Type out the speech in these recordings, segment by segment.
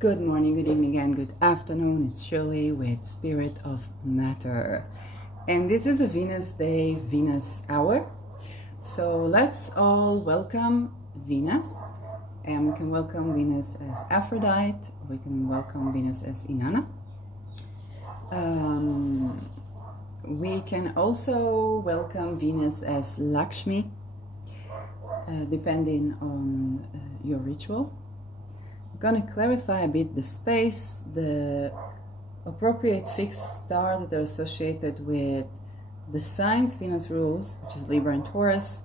Good morning, good evening, and good afternoon. It's Shirley with Spirit of Matter. And this is a Venus Day, Venus Hour. So let's all welcome Venus. And we can welcome Venus as Aphrodite. We can welcome Venus as Inanna. We can also welcome Venus as Lakshmi, depending on your ritual. I'm going to clarify a bit the space, the appropriate fixed star that are associated with the signs Venus rules, which is Libra and Taurus,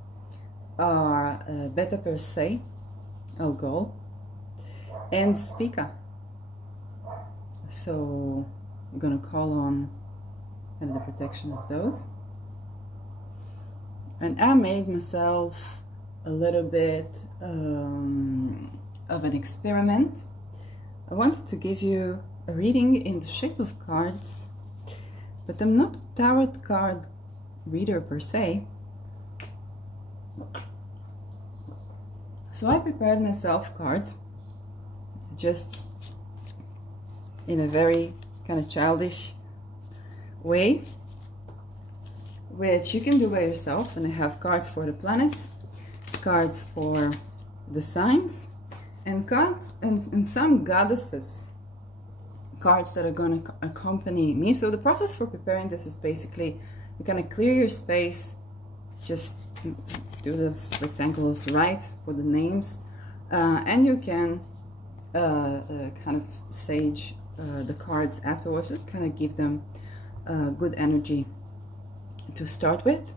are Beta Persei, Algol, and Spica. So I'm going to call on the protection of those. And I made myself a little bit of an experiment. I wanted to give you a reading in the shape of cards, but I'm not a tarot card reader per se. So I prepared myself cards just in a very kind of childish way, which you can do by yourself. And I have cards for the planets, cards for the signs, and cards and some goddesses, cards that are going to accompany me. So the process for preparing this is basically you kind of clear your space, just do this rectangles right, put the names, and you can kind of sage the cards afterwards, just kind of give them good energy to start with.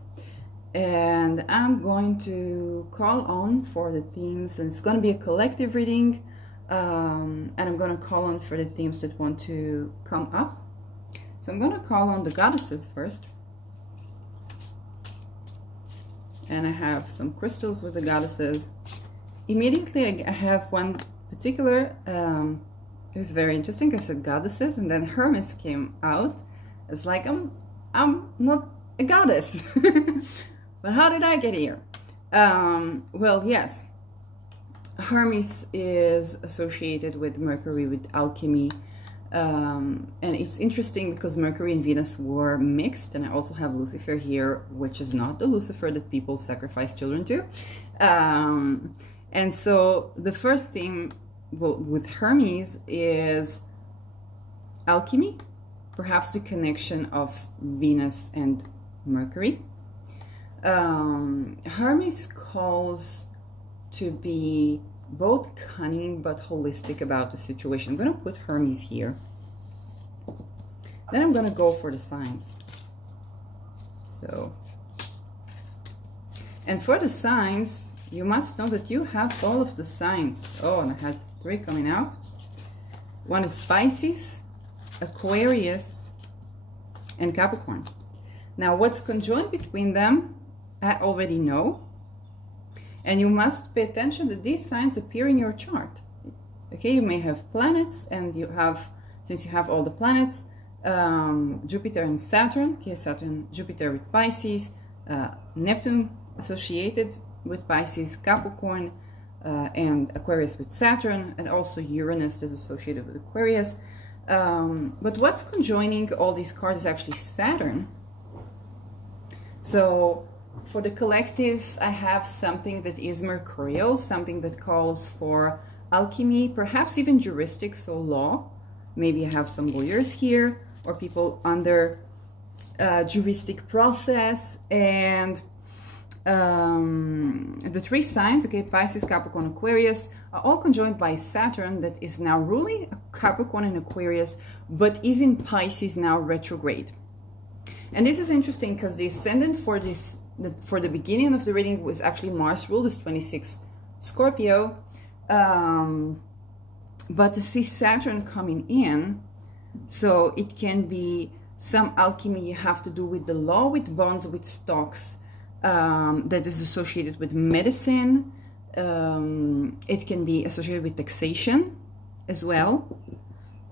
And I'm going to call on for the themes, and it's going to be a collective reading, and I'm going to call on for the themes that want to come up. So I'm going to call on the goddesses first, and I have some crystals with the goddesses. Immediately I have one particular, it was very interesting. I said goddesses, and then Hermes came out. It's like, I'm not a goddess. But how did I get here? Well, yes, Hermes is associated with Mercury, with alchemy, and it's interesting because Mercury and Venus were mixed, and I also have Lucifer here, which is not the Lucifer that people sacrifice children to. And so the first theme, well, with Hermes is alchemy, perhaps the connection of Venus and Mercury. Hermes calls to be both cunning but holistic about the situation. I'm going to put Hermes here. Then I'm going to go for the signs. So, and for the signs, you must know that you have all of the signs. Oh, and I had 3 coming out. One is Pisces, Aquarius, and Capricorn. Now, what's conjoined between them, I already know, and you must pay attention that these signs appear in your chart. Okay, you may have planets, and you have, since you have all the planets, Jupiter and Saturn. Okay, Saturn, Jupiter with Pisces, Neptune associated with Pisces, Capricorn, and Aquarius with Saturn, and also Uranus is associated with Aquarius. But what's conjoining all these cards is actually Saturn. So for the collective, I have something that is mercurial, something that calls for alchemy, perhaps even juristic, so law. Maybe I have some lawyers here, or people under juristic process. And the 3 signs, okay, Pisces, Capricorn, Aquarius, are all conjoined by Saturn, that is now ruling Capricorn and Aquarius, but is in Pisces now retrograde. And this is interesting because the ascendant for this, for the beginning of the reading, was actually Mars ruled, is 26 Scorpio. But to see Saturn coming in, so it can be some alchemy you have to do with the law, with bonds, with stocks, that is associated with medicine. It can be associated with taxation as well.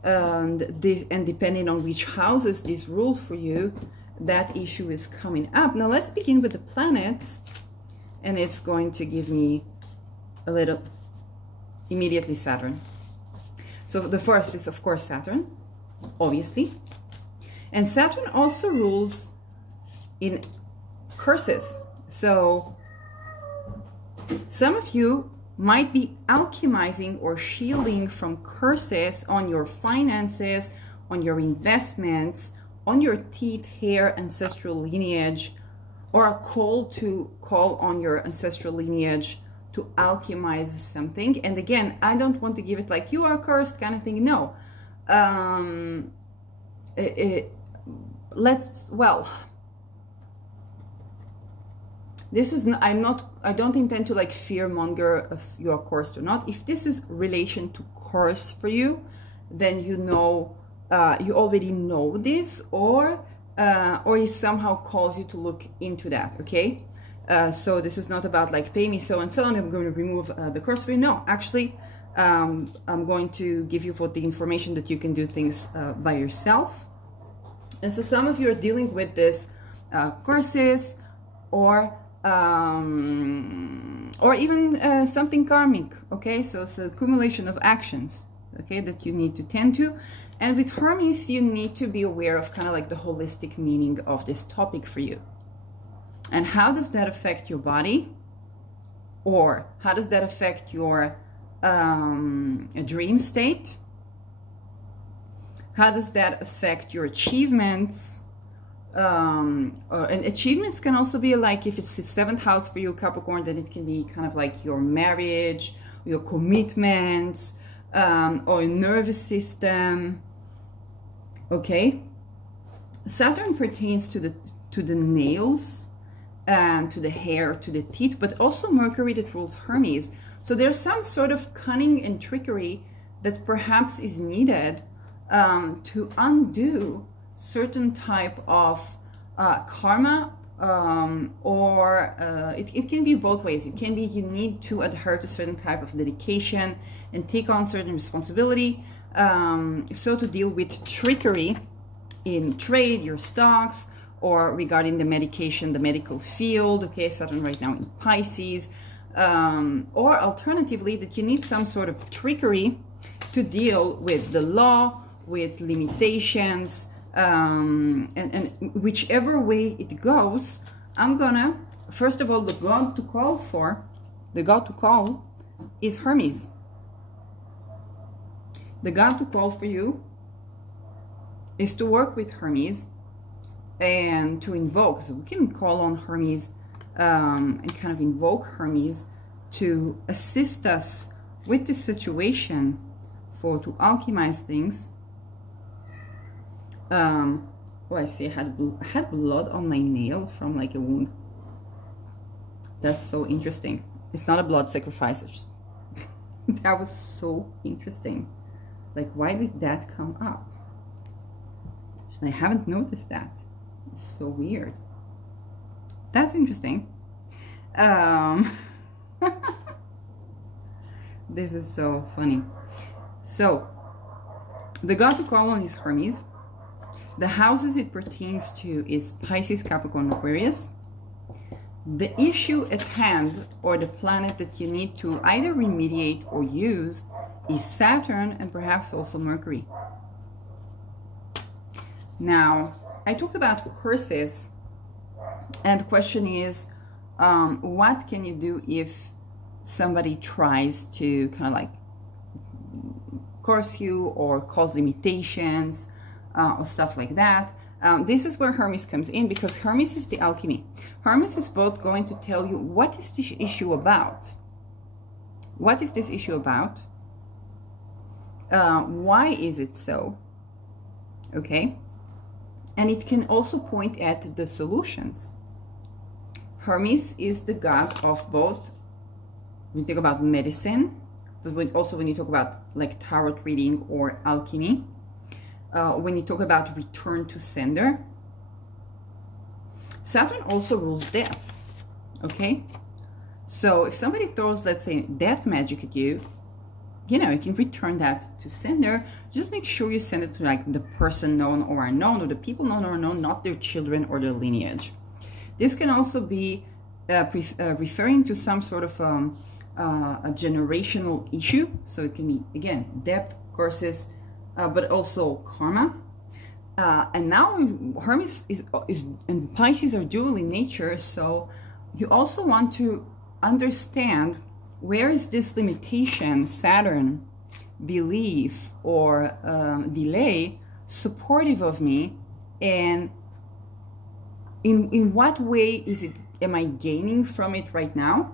And depending on which houses this ruled for you, that issue is coming up. Now let's begin with the planets, and it's going to give me a little immediately Saturn. So So the first is, of course, Saturn, obviously. And Saturn also rules in curses. So some of you might be alchemizing or shielding from curses on your finances, on your investments, on your teeth, hair, ancestral lineage, or a call on your ancestral lineage to alchemize something. And again, I don't want to give it like you are cursed kind of thing. No. This is not, I don't intend to like fear monger if you are cursed or not. If this is relation to curse for you, then you know, you already know this, or it somehow calls you to look into that, okay? So this is not about like pay me so and so and I'm going to remove the curse for you. No, actually, I'm going to give you for the information that you can do things by yourself. And so some of you are dealing with this curses or even something karmic, okay? So it's an accumulation of actions, okay, that you need to tend to. And with Hermes, you need to be aware of kind of like the holistic meaning of this topic for you. And how does that affect your body? Or how does that affect your dream state? How does that affect your achievements? And achievements can also be like, if it's the 7th house for you, Capricorn, then it can be kind of like your marriage, your commitments, or your nervous system. Okay, Saturn pertains to the nails and to the hair, to the teeth, but also Mercury that rules Hermes. So there's some sort of cunning and trickery that perhaps is needed to undo certain type of karma, or it can be both ways. It can be you need to adhere to certain type of dedication and take on certain responsibility, so to deal with trickery in trade, your stocks, or regarding the medication, the medical field, okay, Saturn right now in Pisces, or alternatively that you need some sort of trickery to deal with the law, with limitations, and whichever way it goes, I'm gonna, first of all, the god to call is Hermes. The god to call for you is to work with Hermes and to invoke. So we can call on Hermes and kind of invoke Hermes to assist us with this situation, to alchemize things. Oh, I see. I had blood on my nail from like a wound. That's so interesting. It's not a blood sacrifice. That was so interesting. Like, why did that come up? I haven't noticed that. It's so weird. That's interesting. This is so funny. So, the god to call on is Hermes. The houses it pertains to is Pisces, Capricorn, Aquarius. The issue at hand, or the planet that you need to either remediate or use, is Saturn and perhaps also Mercury. Now, I talked about curses, and the question is, what can you do if somebody tries to kind of like curse you or cause limitations or stuff like that? This is where Hermes comes in, because Hermes is the alchemy. Hermes is both going to tell you what is this issue about. What is this issue about? Why is it so? Okay? And it can also point at the solutions. Hermes is the god of both, when you talk about medicine, but also when you talk about like tarot reading or alchemy. When you talk about return to sender. Saturn also rules death, okay? So if somebody throws, let's say, death magic at you, you know, you can return that to sender. Just make sure you send it to like the person known or unknown, or the people known or unknown, not their children or their lineage. This can also be referring to some sort of a generational issue. So it can be, again, debt, curses, but also karma. And now Hermes is and Pisces are dual in nature, so you also want to understand where is this limitation, Saturn, belief, or delay supportive of me, and in what way am I gaining from it right now,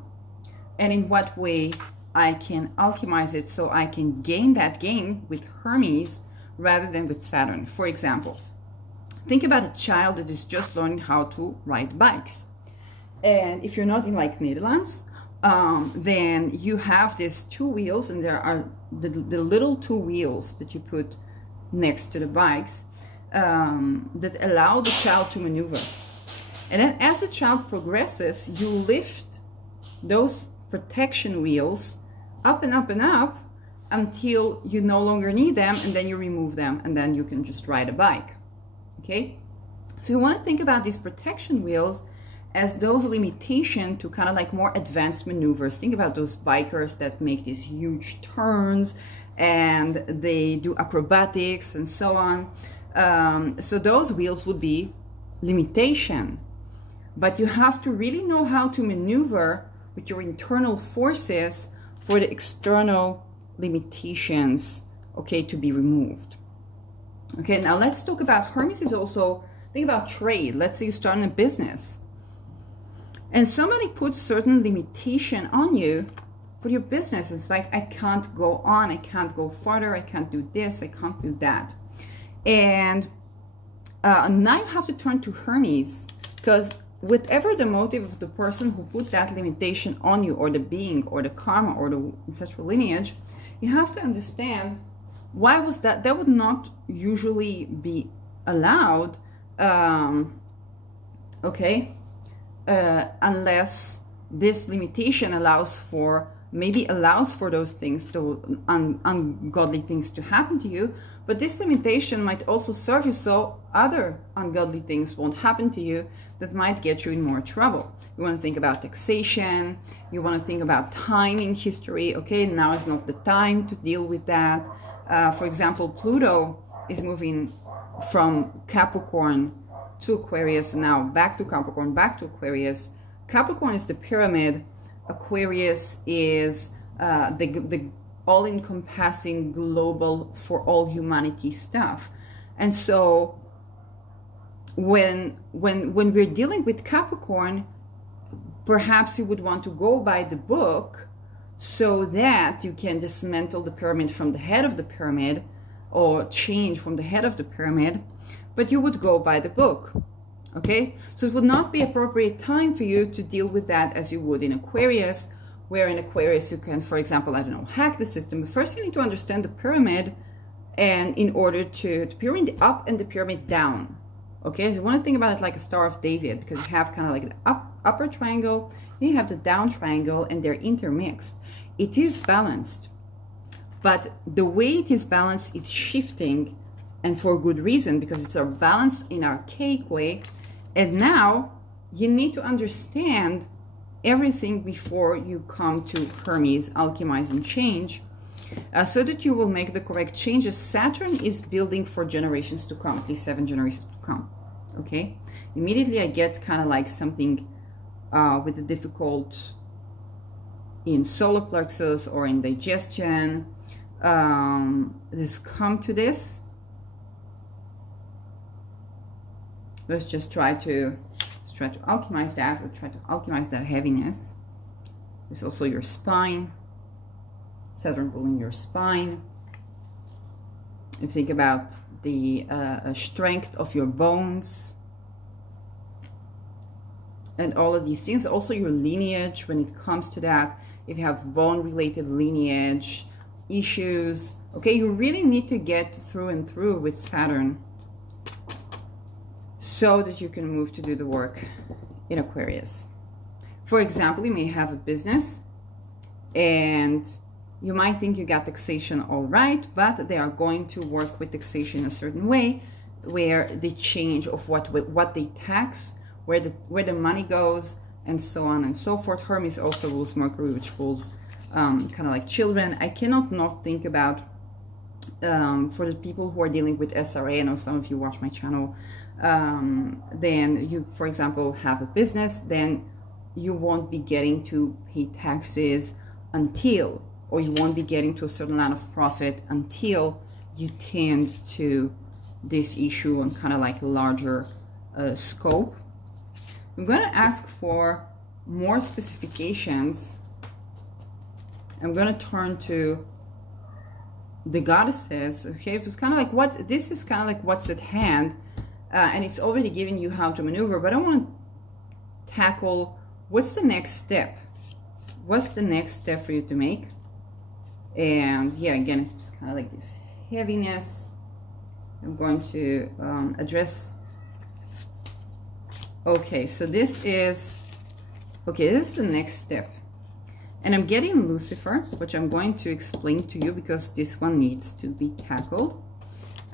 and in what way I can alchemize it so I can gain that gain with Hermes rather than with Saturn. For example, think about a child that is just learning how to ride bikes. And if you're not in like Netherlands, then you have these two wheels, and there are the little two wheels that you put next to the bikes that allow the child to maneuver. And then as the child progresses, you lift those protection wheels up and up and up until you no longer need them, and then you remove them, and then you can just ride a bike. Okay? So you want to think about these protection wheels as those limitations to kind of like more advanced maneuvers. Think about those bikers that make these huge turns and they do acrobatics and so on. So those wheels would be limitation. But you have to really know how to maneuver with your internal forces for the external limitations, okay, to be removed. Okay, now let's talk about Hermes. Is also, think about trade. Let's say you start in a business and somebody puts certain limitation on you for your business. It's like, I can't go on, I can't go further, I can't do this, I can't do that. And now you have to turn to Hermes, because whatever the motive of the person who put that limitation on you, or the being, or the karma, or the ancestral lineage, you have to understand why was that. That would not usually be allowed, unless this limitation allows for those things, those ungodly things to happen to you. But this limitation might also serve you so other ungodly things won't happen to you that might get you in more trouble. You want to think about taxation. You want to think about time in history. Okay, now is not the time to deal with that. For example, Pluto is moving from Capricorn to Aquarius, now back to Capricorn, back to Aquarius. Capricorn is the pyramid. Aquarius is the all-encompassing global for all humanity stuff. And so when we're dealing with Capricorn, perhaps you would want to go by the book so that you can dismantle the pyramid from the head of the pyramid, or change from the head of the pyramid, but you would go by the book. Okay, so it would not be appropriate time for you to deal with that as you would in Aquarius, where in Aquarius you can, for example, I don't know, hack the system. But first you need to understand the pyramid, and in order to the pyramid up and the pyramid down. Okay, so you want to think about it like a Star of David, because you have kind of like the upper triangle, then you have the down triangle, and they're intermixed. It is balanced, but the way it is balanced, it's shifting, and for good reason, because it's balanced in archaic way. And now you need to understand everything before you come to Hermes, alchemize and change, so that you will make the correct changes. Saturn is building for generations to come, at least 7 generations to come. Okay, immediately I get kind of like something with the difficult in solar plexus or in digestion. Let's come to this. Let's just try to alchemize that, or try to alchemize that heaviness. There's also your spine. Saturn ruling your spine. And think about the strength of your bones. And all of these things. Also your lineage, when it comes to that. If you have bone-related lineage issues. Okay, you really need to get through and through with Saturn, so that you can move to do the work in Aquarius. For example, you may have a business and you might think you got taxation all right, but they are going to work with taxation in a certain way, where the change of what they tax, where the money goes, and so on and so forth. Hermes also rules Mercury, which rules kind of like children. I cannot not think about for the people who are dealing with SRA. I know some of you watch my channel. Then you, for example, have a business, then you won't be getting to pay taxes until, or you won't be getting to a certain amount of profit until you tend to this issue on kind of like a larger scope. I'm going to ask for more specifications. I'm going to turn to the goddesses. Okay, it's kind of like what this is, kind of like what's at hand, and it's already giving you how to maneuver, but I want to tackle what's the next step. What's the next step for you to make? And yeah, again, it's kind of like this heaviness. I'm going to address. Okay, so this is the next step. And I'm getting Lucifer, which I'm going to explain to you because this one needs to be tackled.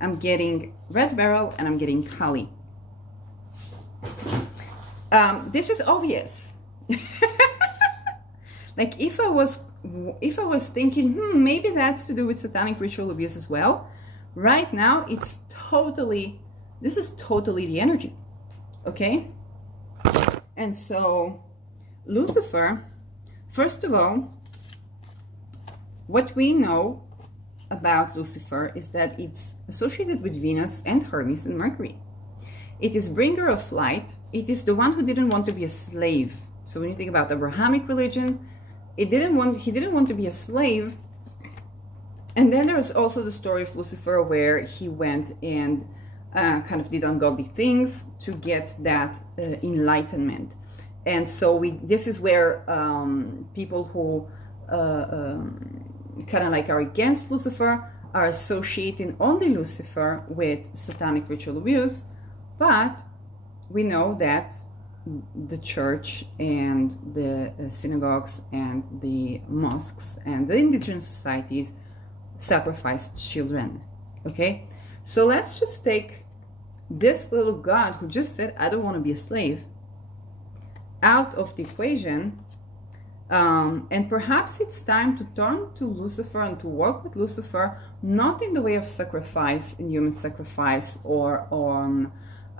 I'm getting Red Beryl and I'm getting Kali. This is obvious. Like if I was thinking, maybe that's to do with satanic ritual abuse as well. Right now, this is totally the energy. Okay? And so, Lucifer, first of all, what we know about Lucifer is that it's associated with Venus and Hermes and Mercury. It is bringer of light. It is the one who didn't want to be a slave. So when you think about Abrahamic religion, he didn't want to be a slave. And then there's also the story of Lucifer where he went and kind of did ungodly things to get that enlightenment. And so this is where people who kind of like are against Lucifer are associating only Lucifer with satanic ritual abuse. But we know that the church and the synagogues and the mosques and the indigenous societies sacrifice children. Okay, so let's just take this little god who just said, I don't want to be a slave, out of the equation, and perhaps it's time to turn to Lucifer and to work with Lucifer, not in the way of sacrifice, in human sacrifice, or on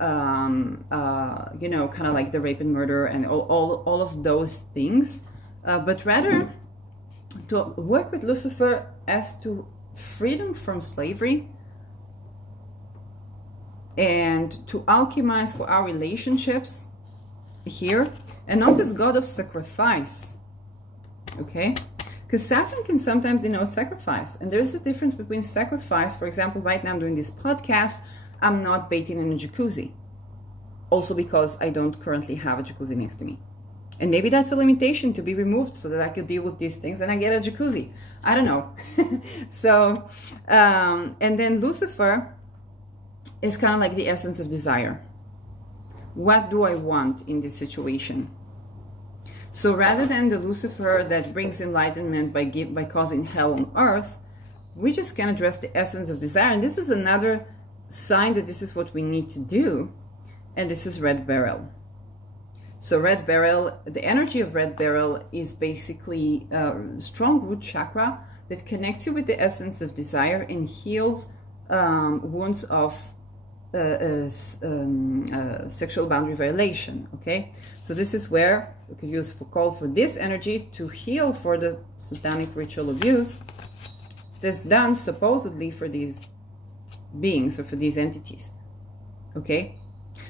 you know, kind of like the rape and murder and all of those things, but rather to work with Lucifer as to freedom from slavery and to alchemize for our relationships here, and not as God of sacrifice. Okay, because Saturn can sometimes denote sacrifice, and there's a difference between sacrifice. For example, right now I'm doing this podcast, I'm not bathing in a jacuzzi, also because I don't currently have a jacuzzi next to me. And maybe that's a limitation to be removed so that I could deal with these things and I get a jacuzzi. I don't know. So, and then Lucifer is kind of like the essence of desire. What do I want in this situation? So rather than the Lucifer that brings enlightenment by causing hell on earth, we just can address the essence of desire. And this is another sign that this is what we need to do. And this is Red Beryl. So Red Beryl, the energy of Red Beryl is basically a strong root chakra that connects you with the essence of desire and heals wounds of sexual boundary violation. Okay, so this is where we could use call for this energy to heal for the satanic ritual abuse that's done supposedly for these beings or for these entities. Okay,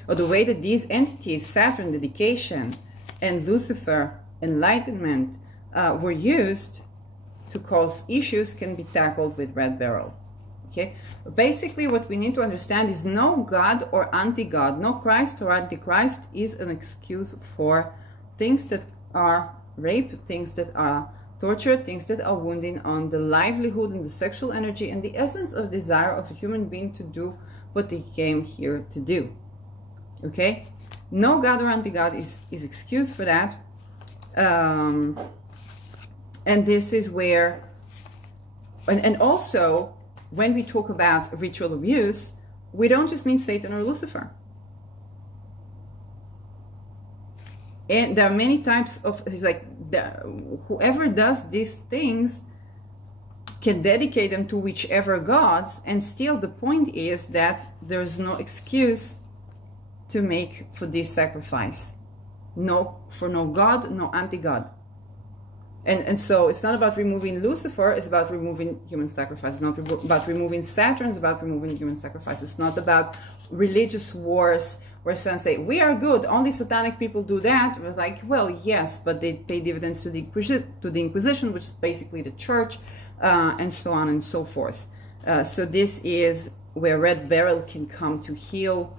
or the way that these entities, Saturn, dedication, and Lucifer, enlightenment, were used to cause issues can be tackled with Red Beryl. Okay, basically what we need to understand is no God or anti-God, no Christ or antichrist is an excuse for things that are rape, things that are torture, things that are wounding on the livelihood and the sexual energy and the essence of desire of a human being to do what they came here to do. Okay, no God or anti-God is excuse for that. And this is where, and also when we talk about ritual abuse, we don't just mean Satan or Lucifer. And there are many types of, like, whoever does these things can dedicate them to whichever gods, and still the point is that there's no excuse to make for this sacrifice. For no god, no anti-god. And so it's not about removing Lucifer, it's about removing human sacrifice. It's not about removing Saturn, it's about removing human sacrifice. It's not about religious wars where some say, we are good, only satanic people do that. It was like, well, yes, but they pay dividends to the Inquisition, which is basically the church, and so on and so forth. So this is where Red Beryl can come to heal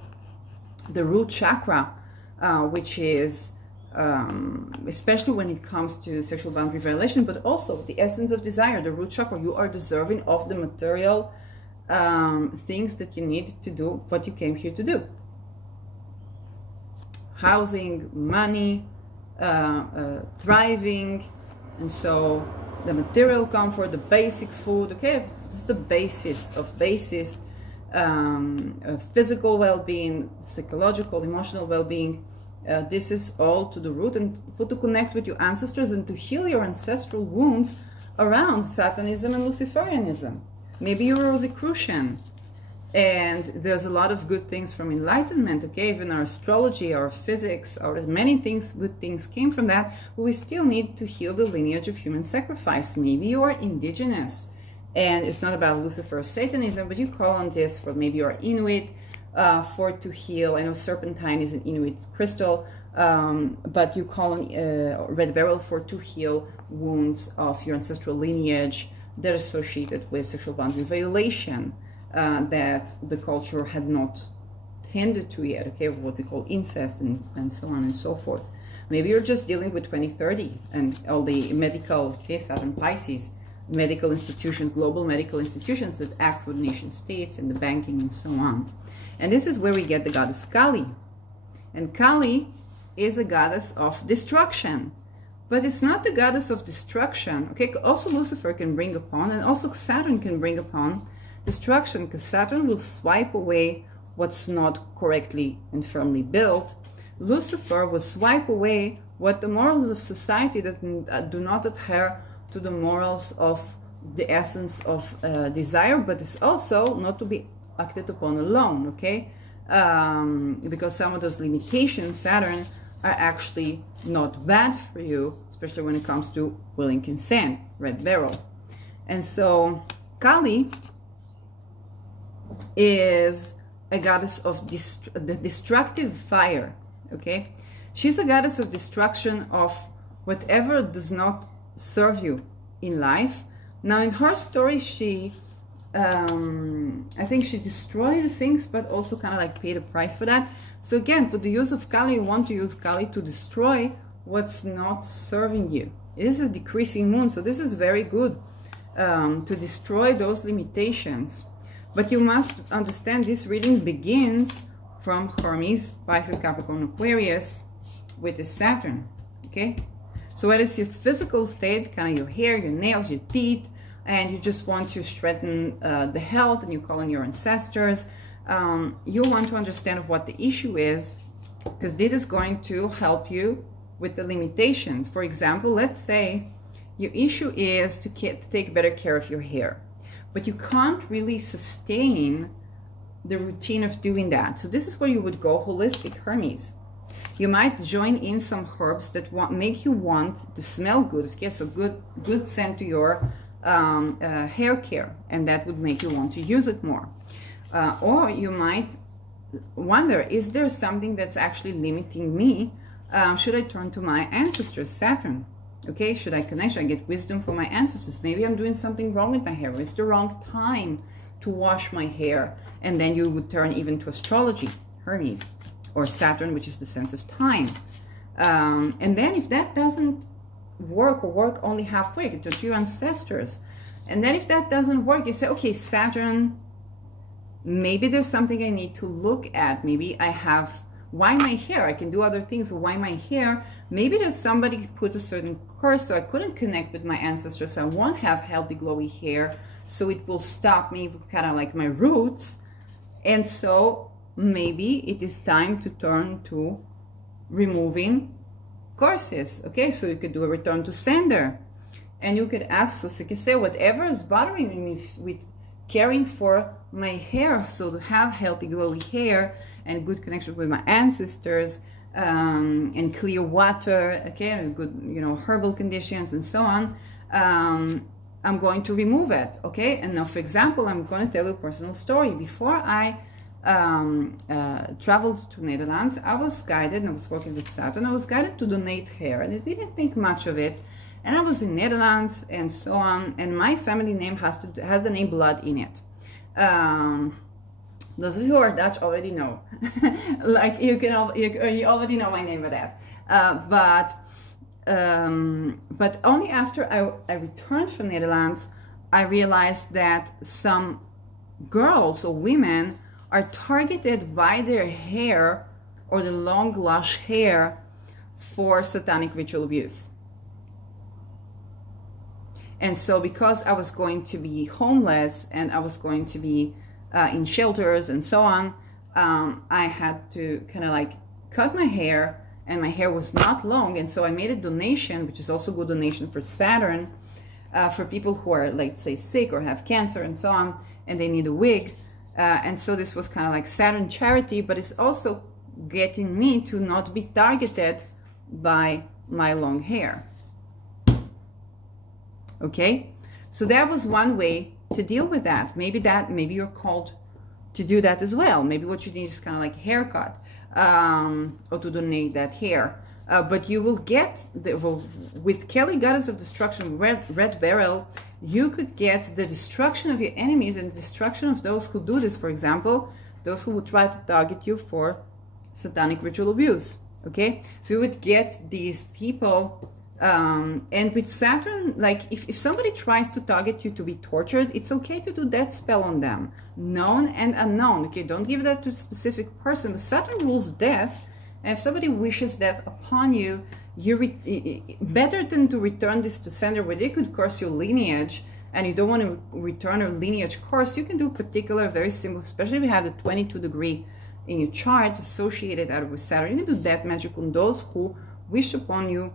the root chakra, which is, especially when it comes to sexual boundary violation, but also the essence of desire, the root chakra. You are deserving of the material things that you need to do what you came here to do. Housing, money, thriving, and so the material comfort, the basic food, okay, this is the basis of physical well-being, psychological, emotional well-being. This is all to the root, and to connect with your ancestors and to heal your ancestral wounds around Satanism and Luciferianism. Maybe you're a Rosicrucian, and there's a lot of good things from enlightenment, okay? Even our astrology, our physics, our many things, good things came from that, but we still need to heal the lineage of human sacrifice. Maybe you are indigenous, and it's not about Lucifer or Satanism, but you call on this for maybe you're Inuit, for to heal. I know serpentine is an Inuit crystal, but you call on red beryl for to heal wounds of your ancestral lineage that are associated with sexual boundary violation that the culture had not tended to yet, okay, what we call incest and so on and so forth. Maybe you're just dealing with 2030 and all the medical, okay, Saturn Pisces, medical institutions, global medical institutions that act with nation states and the banking and so on. And this is where we get the goddess Kali. And Kali is a goddess of destruction. But it's not the goddess of destruction. Okay, also Lucifer can bring upon, and also Saturn can bring upon destruction, because Saturn will swipe away what's not correctly and firmly built. Lucifer will swipe away what the morals of society that do not adhere to the morals of the essence of desire, but it's also not to be acted upon alone, okay? Because some of those limitations, Saturn, are actually not bad for you, especially when it comes to willing consent, red beryl. And so Kali is a goddess of the destructive fire, okay? She's a goddess of destruction of whatever does not serve you in life. Now in her story, she I think she destroyed things, but also kind of like paid a price for that. So again, for the use of Kali, you want to use Kali to destroy what's not serving you. This is decreasing moon, so this is very good to destroy those limitations. But you must understand this reading begins from Hermes, Pisces, Capricorn, Aquarius with the Saturn, okay? So what is your physical state, kind of your hair, your nails, your teeth, and you just want to strengthen the health, and you call on your ancestors. You want to understand what the issue is, because this is going to help you with the limitations. For example, let's say your issue is to take better care of your hair, but you can't really sustain the routine of doing that. So this is where you would go holistic Hermes. You might join in some herbs that make you want to smell good, okay? So good scent to your hair care, and that would make you want to use it more. Or you might wonder, is there something that's actually limiting me? Should I turn to my ancestors, Saturn? Okay, should I connect? Should I get wisdom from my ancestors? Maybe I'm doing something wrong with my hair. It's the wrong time to wash my hair. And then you would turn even to astrology, Hermes, or Saturn, which is the sense of time. And then if that doesn't work, or work only halfway, you turn to your ancestors. And then if that doesn't work, you say, okay, Saturn, maybe there's something I need to look at. Maybe I have, why my hair? I can do other things. Why my hair? Maybe there's somebody who put a certain curse, so I couldn't connect with my ancestors. I won't have healthy, glowy hair, so it will stop me, kind of like my roots. And so maybe it is time to turn to removing courses, okay? So you could do a return to sender. And you could ask, so you can say, whatever is bothering me with caring for my hair, so to have healthy, glowy hair and good connection with my ancestors, and clear water, okay, and good, you know, herbal conditions and so on, I'm going to remove it, okay? And now, for example, I'm going to tell you a personal story. Before I traveled to Netherlands, I was guided, and I was working with Saturn, I was guided to donate hair, and I didn't think much of it. And I was in Netherlands and so on, and my family name has the name Blood in it. Those of you who are Dutch already know, like you already know my name for that. But only after I returned from Netherlands, I realized that some girls or women are targeted by their hair or the long lush hair for satanic ritual abuse. And so because I was going to be homeless and I was going to be in shelters and so on, I had to kind of like cut my hair, and my hair was not long. And so I made a donation, which is also a good donation for Saturn, for people who are, like, say, sick or have cancer and so on, and they need a wig. And so this was kind of like Saturn charity, but it's also getting me to not be targeted by my long hair. Okay, so that was one way to deal with that. Maybe you're called to do that as well. Maybe what you need is kind of like a haircut, or to donate that hair. But you will get, with Kelly, Goddess of Destruction, Red Beryl, you could get the destruction of your enemies and the destruction of those who do this. For example, those who would try to target you for satanic ritual abuse. Okay, so you would get these people. And with Saturn, like if somebody tries to target you to be tortured, it's okay to do that spell on them, known and unknown. Okay, don't give that to a specific person. But Saturn rules death, and if somebody wishes death upon you, better than to return this to sender where they could curse your lineage, and you don't want to return a lineage curse. You can do particular, very simple, especially if you have the 22 degree in your chart associated with Saturn. You can do that magic on those who wish upon you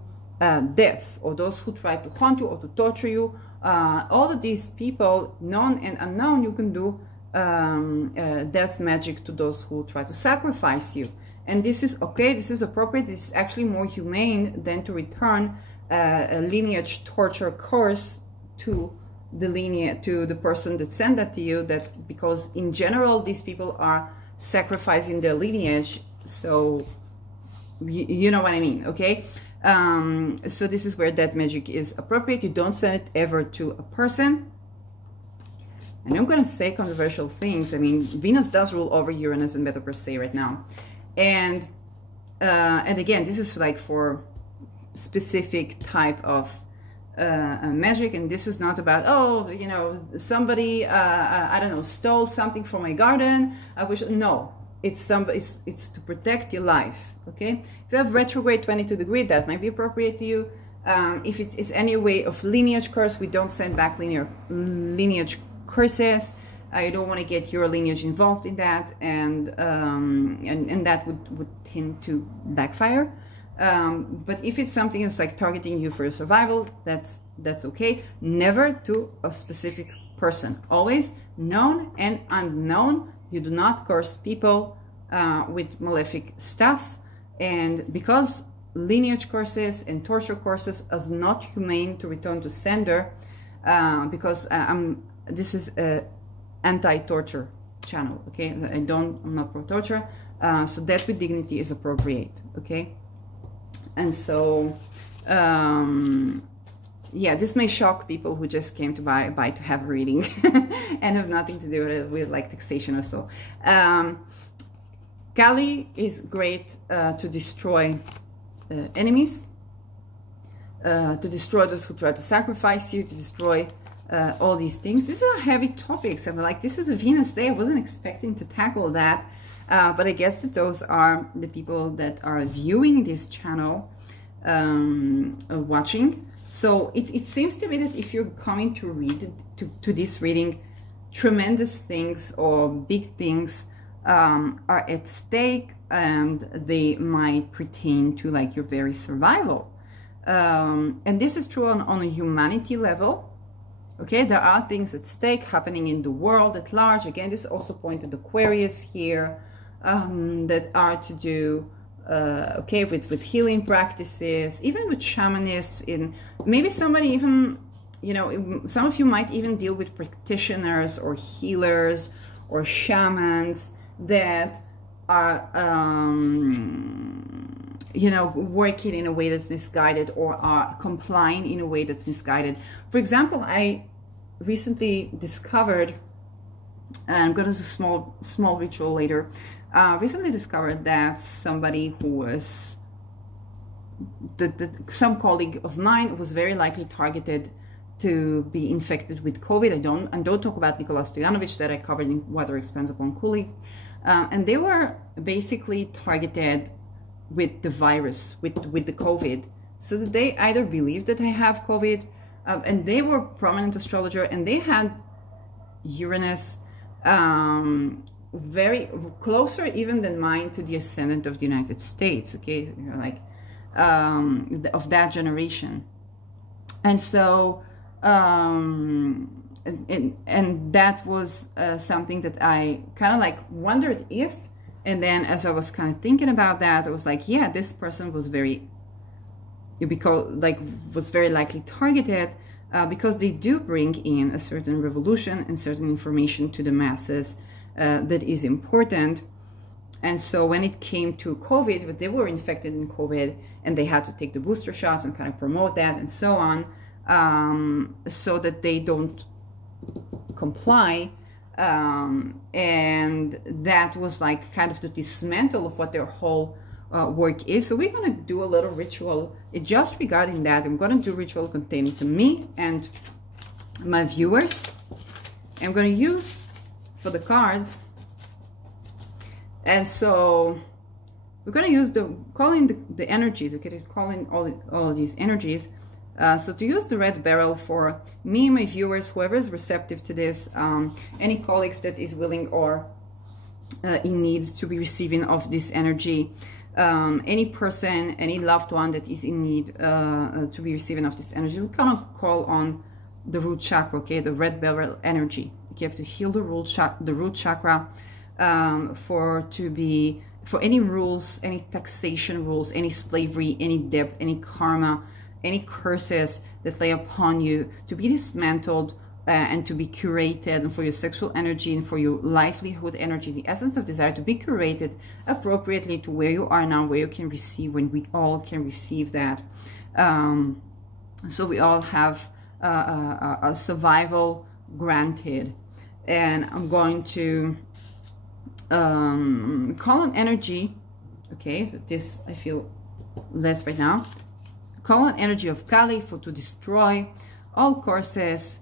death, or those who try to haunt you or to torture you. All of these people, known and unknown, you can do death magic to those who try to sacrifice you. And this is okay, this is appropriate, this is actually more humane than to return a lineage torture curse to the person that sent that to you, because in general these people are sacrificing their lineage. So you know what I mean, okay? So this is where that magic is appropriate. You don't send it ever to a person. And I'm going to say controversial things. I mean, Venus does rule over Uranus and Beta per se right now. And again, this is like for specific type of magic. And this is not about, oh, you know, somebody, I don't know, stole something from my garden. I wish, no. It's to protect your life, okay? If you have retrograde 22 degree, that might be appropriate to you. If it's any way of lineage curse, we don't send back lineage curses. You don't want to get your lineage involved in that, and that would tend to backfire. But if it's something that's like targeting you for your survival, that's okay. Never to a specific person. Always known and unknown. You do not curse people with malefic stuff, and because lineage curses and torture curses is not humane to return to sender, because this is a anti-torture channel, okay? I'm not pro-torture, so death with dignity is appropriate, okay? And so yeah, this may shock people who just came to buy to have a reading and have nothing to do with like taxation or so. Kali is great to destroy enemies, to destroy those who try to sacrifice you, to destroy all these things. These are heavy topics. I'm like, this is a Venus day. I wasn't expecting to tackle that, but I guess that those are the people that are viewing this channel, watching. So it seems to me that if you're coming to read to this reading, tremendous things or big things are at stake, and they might pertain to like your very survival. And this is true on a humanity level. Okay, there are things at stake happening in the world at large. Again, this is also pointed Aquarius here, that are to do okay, with healing practices, even with shamanists. In maybe somebody even, you know, some of you might even deal with practitioners or healers or shamans that are you know, working in a way that's misguided, or are complying in a way that's misguided. For example, I recently discovered, and I'm going to do a small ritual later, recently discovered that somebody who was, some colleague of mine was very likely targeted to be infected with COVID. I don't talk about Nikola Stojanovic that I covered in Water Expands Upon Cooling. And they were basically targeted with the virus, with the COVID, so that they either believed that they have COVID, and they were prominent astrologer, and they had Uranus very closer even than mine to the ascendant of the United States, okay, you know, like of that generation. And so and that was something that I kind of like wondered if. And then as I was kind of thinking about that, I was like, yeah, this person was very likely targeted because they do bring in a certain revolution and certain information to the masses that is important. And so when it came to COVID, they were infected in COVID and they had to take the booster shots and kind of promote that and so on, so that they don't comply. And that was like kind of the dismantle of what their whole work is. So we're going to do a little ritual just regarding that. I'm going to do ritual containing to me and my viewers. I'm going to use for the cards. And so we're going to use calling the energies, okay, calling all of these energies. So to use the red beryl for me, my viewers, whoever is receptive to this, any colleagues that is willing or in need to be receiving of this energy, any person, any loved one that is in need to be receiving of this energy, we kind of call on the root chakra, okay, the red beryl energy. You have to heal the root chakra for any rules, any taxation rules, any slavery, any debt, any karma, any curses that lay upon you to be dismantled and to be curated, and for your sexual energy and for your livelihood energy, the essence of desire, to be curated appropriately to where you are now, where you can receive, when we all can receive that. So we all have a survival granted. And I'm going to call on energy, okay, this I feel less right now. Call on energy of Kali to destroy all curses,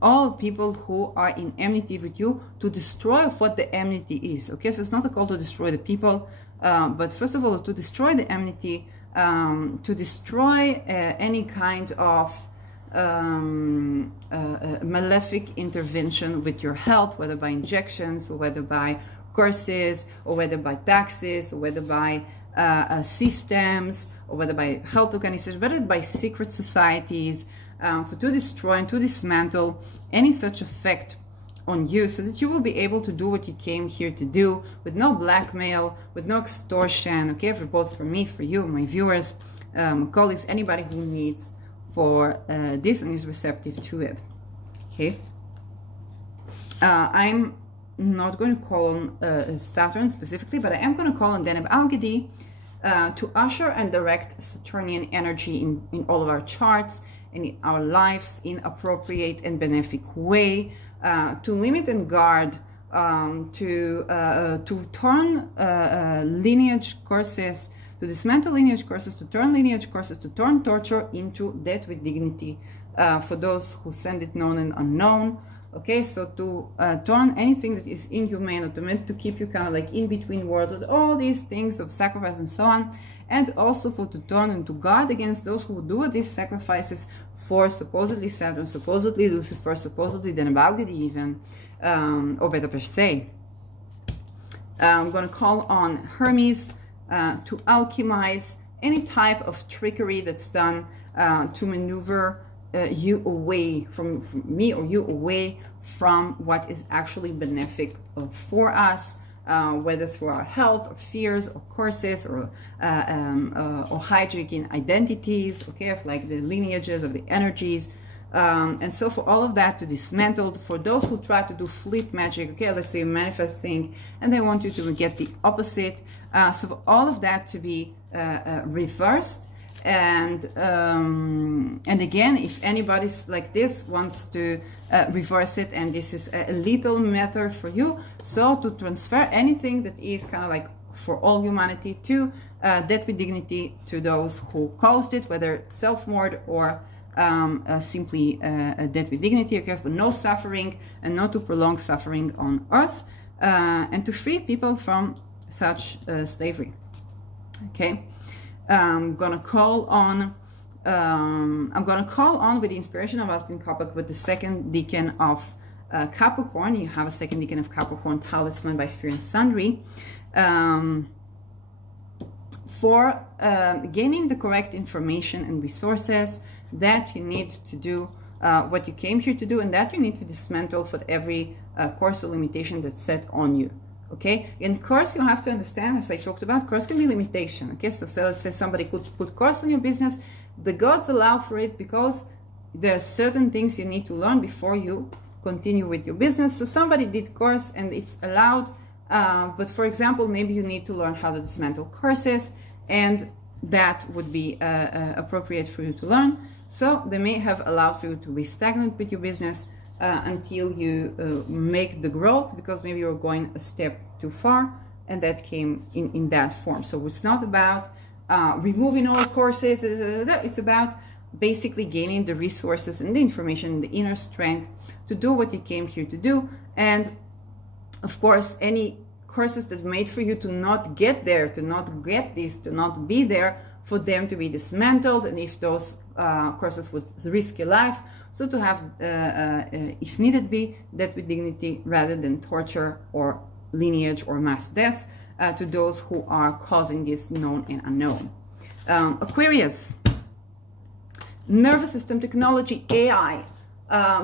all people who are in enmity with you, to destroy what the enmity is. Okay, so it's not a call to destroy the people, but first of all, to destroy the enmity, to destroy any kind of malefic intervention with your health, whether by injections, or whether by curses, or whether by taxes, or whether by systems, or whether by health organizations, whether by secret societies, to destroy and to dismantle any such effect on you, so that you will be able to do what you came here to do, with no blackmail, with no extortion, okay, for both for me, for you, my viewers, colleagues, anybody who needs for this and is receptive to it, okay. I'm not going to call on Saturn specifically, but I am going to call on Deneb Al-Gedi to usher and direct Saturnian energy in all of our charts and in our lives in appropriate and benefic way, to limit and guard, to turn lineage curses, to dismantle lineage curses, to turn lineage curses, to turn torture into death with dignity for those who send it known and unknown. Okay, so to turn anything that is inhumane, or meant to keep you kind of like in between worlds, with all these things of sacrifice and so on, and also for to turn and to guard against those who do these sacrifices for supposedly Saturn, supposedly Lucifer, supposedly Deneb Al-Gedi even, or better per se. I'm going to call on Hermes to alchemize any type of trickery that's done to maneuver you away from me, or you away from what is actually benefic for us, whether through our health or fears or courses or hijacking identities, okay, of like the lineages of the energies. And so for all of that to dismantle, for those who try to do flip magic, okay, let's say manifesting, and they want you to get the opposite. So for all of that to be reversed. And again, if anybody's like this wants to reverse it, and this is a lethal method for you, so to transfer anything that is kind of like for all humanity to death with dignity to those who caused it, whether self-mord or simply death with dignity, okay, for no suffering and not to prolong suffering on earth, and to free people from such slavery. Okay. I'm gonna call on with the inspiration of Austin Kopek with the second decan of Capricorn. You have a second decan of Capricorn talisman by Spirit Sundry, for gaining the correct information and resources that you need to do what you came here to do, and that you need to dismantle for every course or limitation that's set on you. Okay, in course you have to understand, as I talked about, course can be limitation. Okay, so let's say somebody could put course on your business. The gods allow for it because there are certain things you need to learn before you continue with your business. So somebody did course and it's allowed, but for example, maybe you need to learn how to dismantle courses, and that would be appropriate for you to learn. So they may have allowed for you to be stagnant with your business until you make the growth, because maybe you're going a step too far, and that came in that form. So it's not about removing all courses, it's about basically gaining the resources and the information, the inner strength to do what you came here to do. And of course, any courses that made for you to not get there, to not get this, to not be there, for them to be dismantled, and if those courses would risk your life, so to have, if needed be, death with dignity rather than torture or lineage or mass death to those who are causing this known and unknown. Aquarius, nervous system technology, AI.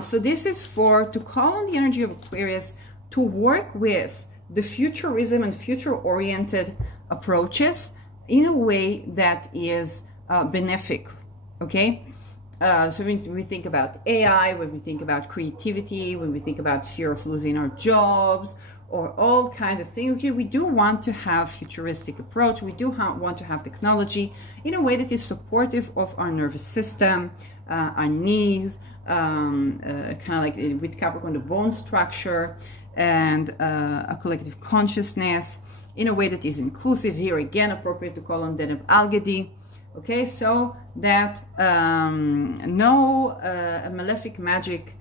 So this is to call on the energy of Aquarius to work with the futurism and future-oriented approaches in a way that is benefic, okay? So when we think about AI, when we think about creativity, when we think about fear of losing our jobs, or all kinds of things, okay, we do want to have futuristic approach. We do want to have technology in a way that is supportive of our nervous system, our needs, kind of like with Capricorn, the bone structure, and a collective consciousness, in a way that is inclusive. Here again, appropriate to call on Deneb Algedi, okay, so that no malefic magic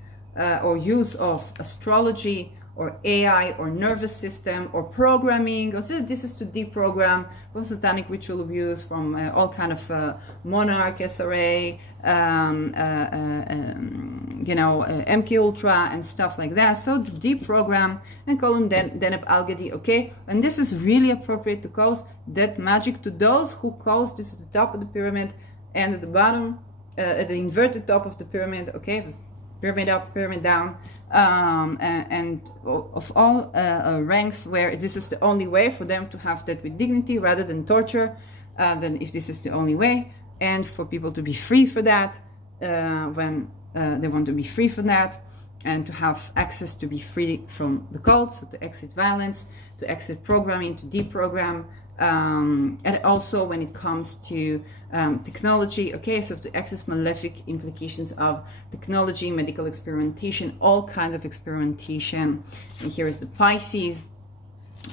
or use of astrology or AI or nervous system or programming, or this is to deprogram from satanic ritual abuse, from all kind of monarch, SRA, you know, MK Ultra and stuff like that. So to deprogram and call on Deneb Algedi, okay? And this is really appropriate to cause that magic to those who cause this at the top of the pyramid and at the bottom, at the inverted top of the pyramid, okay? Pyramid up, pyramid down, and of all ranks where this is the only way for them to have that with dignity rather than torture, then if this is the only way, and for people to be free for that when they want to be free from that, and to have access to be free from the cult, so to exit violence, to exit programming, to deprogram, and also when it comes to technology, okay, so to access malefic implications of technology, medical experimentation, all kinds of experimentation. And here is the Pisces,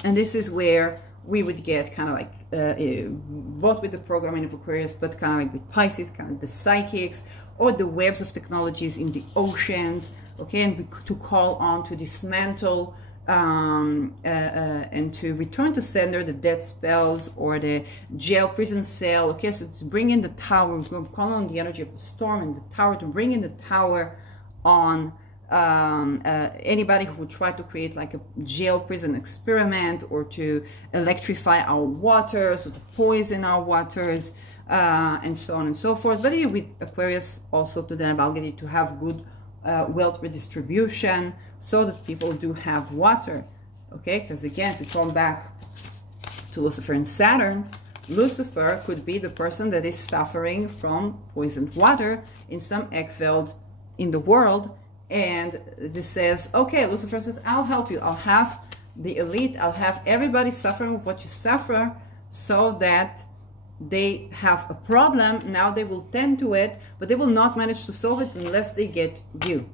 and this is where we would get kind of like both with the programming of Aquarius, but kind of like with Pisces, kind of the psychics or the webs of technologies in the oceans, okay, and to call on to dismantle and to return to sender the death spells or the jail prison cell, okay, so to bring in the tower, we're going to call on the energy of the storm and the tower, to bring in the tower on anybody who tried to create like a jail prison experiment, or to electrify our waters, or to poison our waters, and so on and so forth. But yeah, with Aquarius also to the ability to have good wealth redistribution, so that people do have water. Okay, because again, if we come back to Lucifer and Saturn, Lucifer could be the person that is suffering from poisoned water in some egg field in the world. And this says, okay, Lucifer says, I'll help you. I'll have the elite, I'll have everybody suffering with what you suffer, so that they have a problem. Now they will tend to it, but they will not manage to solve it unless they get you.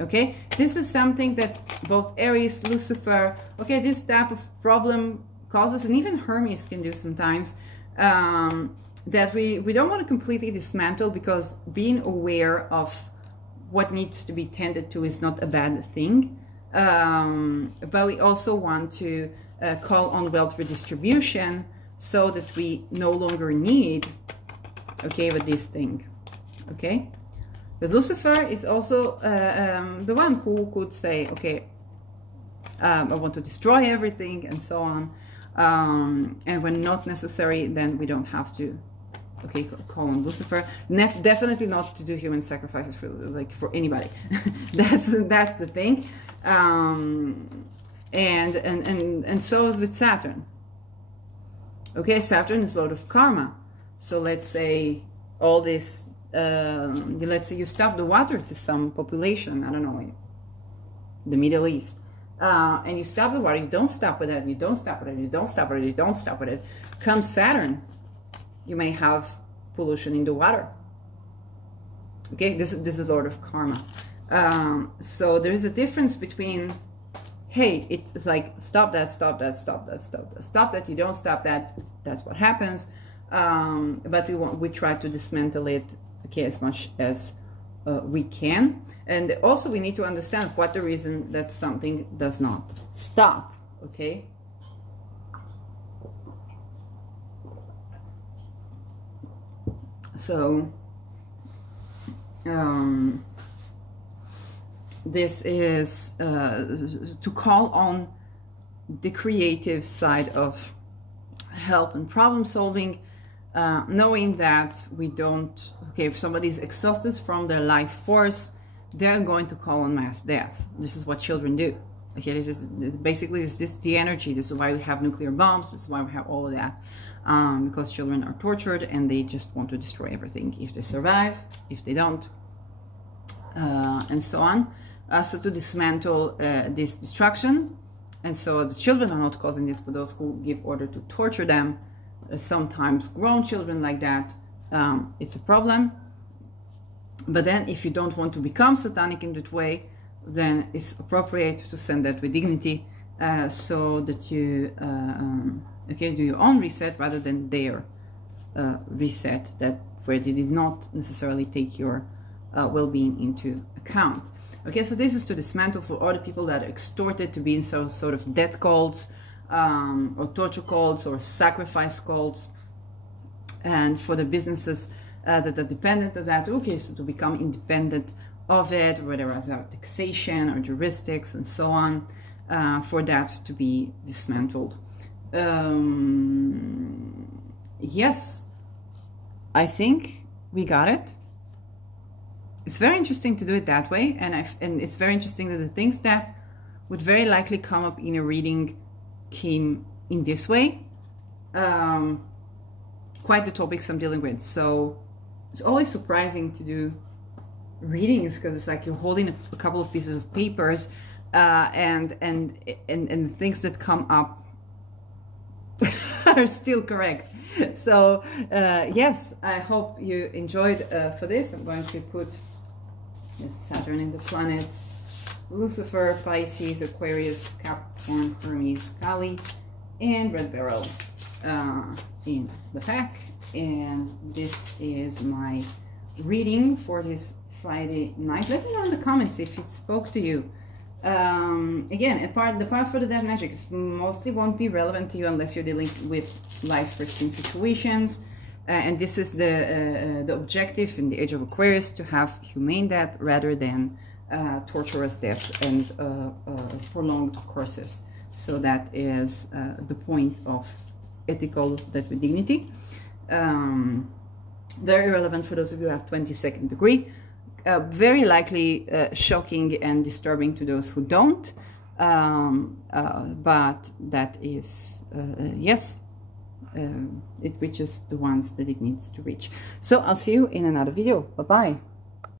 Okay, this is something that both Aries, Lucifer, okay, this type of problem causes, and even Hermes can do sometimes, that we don't want to completely dismantle, because being aware of what needs to be tended to is not a bad thing. But we also want to call on wealth redistribution, so that we no longer need, okay, with this thing, okay? But Lucifer is also the one who could say, okay, I want to destroy everything, and so on. And when not necessary, then we don't have to, okay, call on Lucifer. Definitely not to do human sacrifices for anybody. that's the thing. And so is with Saturn. Okay, Saturn is Lord of Karma. So let's say all this, let's say you stop the water to some population, I don't know, in the Middle East, and you stop the water, you don't stop with it, you don't stop with it, you don't stop with it, you don't stop with it. Comes Saturn, you may have pollution in the water. Okay, this is Lord of Karma. So there is a difference between, hey, it's like stop that, stop that, stop that, stop that, stop that. You don't stop that. That's what happens. But we try to dismantle it, okay, as much as we can. And also we need to understand what the reason that something does not stop. Okay. So this is to call on the creative side of help and problem solving, knowing that we don't, okay, if somebody's exhausted from their life force, they're going to call on mass death. This is what children do. Okay, this is basically this is the energy. This is why we have nuclear bombs. This is why we have all of that, because children are tortured and they just want to destroy everything. If they survive, if they don't, and so on. So to dismantle this destruction, and so the children are not causing this, but those who give order to torture them, sometimes grown children like that, it's a problem. But then if you don't want to become satanic in that way, then it's appropriate to send that with dignity, so that you okay, do your own reset rather than their reset, that where they did not necessarily take your well-being into account. Okay, so this is to dismantle for all the people that are extorted to be in some sort of death cults, or torture cults, or sacrifice cults, and for the businesses that are dependent on that, okay, so to become independent of it, whether it's taxation or heuristics and so on, for that to be dismantled. Yes, I think we got it. It's very interesting to do it that way, and it's very interesting that the things that would very likely come up in a reading came in this way. Quite the topics I'm dealing with. So it's always surprising to do readings, because it's like you're holding a couple of pieces of papers, and the things that come up are still correct. So yes, I hope you enjoyed for this. I'm going to put Saturn in the planets, Lucifer, Pisces, Aquarius, Capricorn, Hermes, Kali, and Red Barrel in the pack. And this is my reading for this Friday night. Let me know in the comments if it spoke to you. Again, the part for the death magic mostly won't be relevant to you unless you're dealing with life-risking situations. And this is the objective in the Age of Aquarius, to have humane death rather than torturous deaths and prolonged courses. So that is the point of ethical death with dignity. Very relevant for those of you who have 22nd degree. Very likely shocking and disturbing to those who don't. But that is, yes, it reaches the ones that it needs to reach. So I'll see you in another video. Bye-bye.